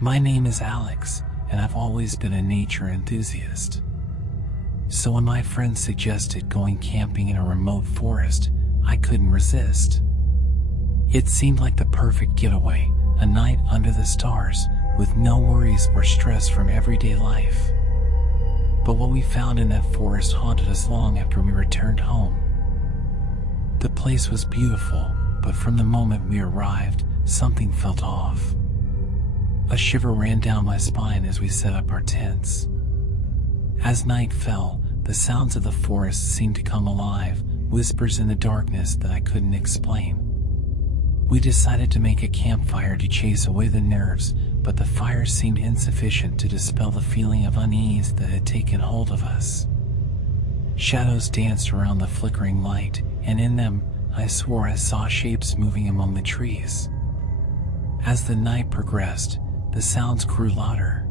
My name is Alex, and I've always been a nature enthusiast. So when my friends suggested going camping in a remote forest, I couldn't resist. It seemed like the perfect getaway, a night under the stars, with no worries or stress from everyday life. But what we found in that forest haunted us long after we returned home. The place was beautiful, but from the moment we arrived, something felt off. A shiver ran down my spine as we set up our tents. As night fell, the sounds of the forest seemed to come alive, whispers in the darkness that I couldn't explain. We decided to make a campfire to chase away the nerves, but the fire seemed insufficient to dispel the feeling of unease that had taken hold of us. Shadows danced around the flickering light, and in them, I swore I saw shapes moving among the trees. As the night progressed, the sounds grew louder.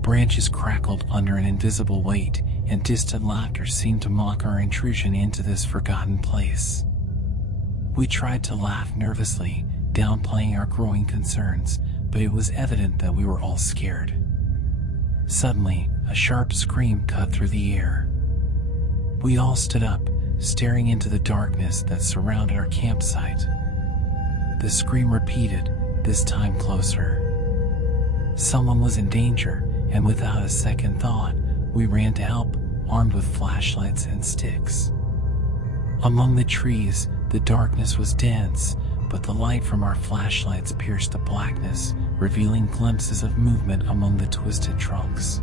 Branches crackled under an invisible weight, and distant laughter seemed to mock our intrusion into this forgotten place. We tried to laugh nervously, downplaying our growing concerns, but it was evident that we were all scared. Suddenly, a sharp scream cut through the air. We all stood up, staring into the darkness that surrounded our campsite. The scream repeated, this time closer. Someone was in danger, and without a second thought, we ran to help, armed with flashlights and sticks. Among the trees, the darkness was dense, but the light from our flashlights pierced the blackness, revealing glimpses of movement among the twisted trunks.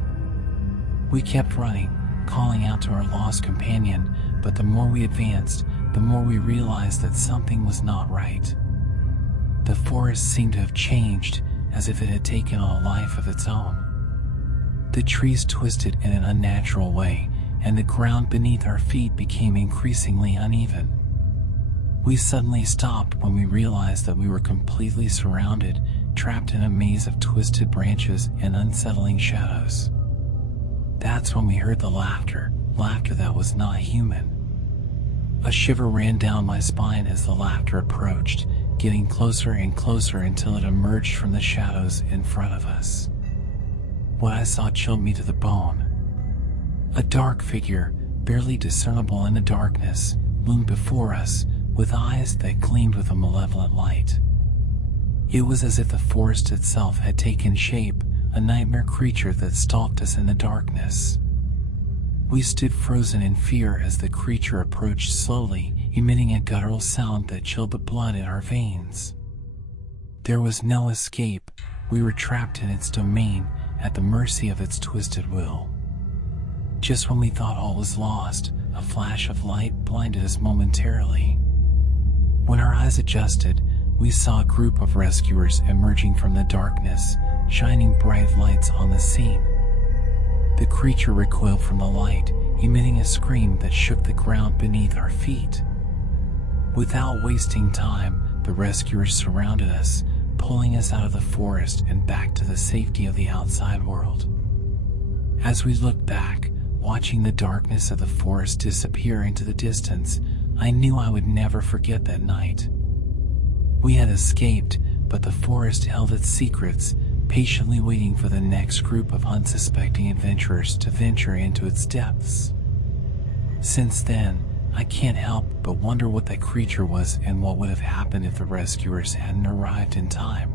We kept running, calling out to our lost companion, but the more we advanced, the more we realized that something was not right. The forest seemed to have changed, as if it had taken on a life of its own. The trees twisted in an unnatural way, and the ground beneath our feet became increasingly uneven. We suddenly stopped when we realized that we were completely surrounded, trapped in a maze of twisted branches and unsettling shadows. That's when we heard the laughter that was not human. A shiver ran down my spine as the laughter approached, getting closer and closer until it emerged from the shadows in front of us. What I saw chilled me to the bone. A dark figure, barely discernible in the darkness, loomed before us, with eyes that gleamed with a malevolent light. It was as if the forest itself had taken shape, a nightmare creature that stalked us in the darkness. We stood frozen in fear as the creature approached slowly, emitting a guttural sound that chilled the blood in our veins. There was no escape. We were trapped in its domain, at the mercy of its twisted will. Just when we thought all was lost, a flash of light blinded us momentarily. When our eyes adjusted, we saw a group of rescuers emerging from the darkness, shining bright lights on the scene. The creature recoiled from the light, emitting a scream that shook the ground beneath our feet. Without wasting time, the rescuers surrounded us, pulling us out of the forest and back to the safety of the outside world. As we looked back, watching the darkness of the forest disappear into the distance, I knew I would never forget that night. We had escaped, but the forest held its secrets, patiently waiting for the next group of unsuspecting adventurers to venture into its depths. Since then, I can't help but wonder what that creature was and what would have happened if the rescuers hadn't arrived in time.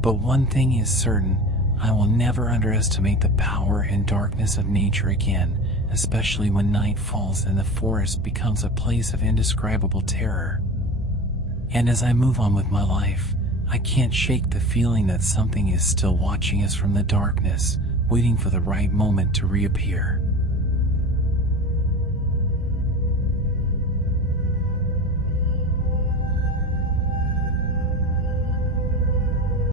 But one thing is certain, I will never underestimate the power and darkness of nature again, especially when night falls and the forest becomes a place of indescribable terror. And as I move on with my life, I can't shake the feeling that something is still watching us from the darkness, waiting for the right moment to reappear.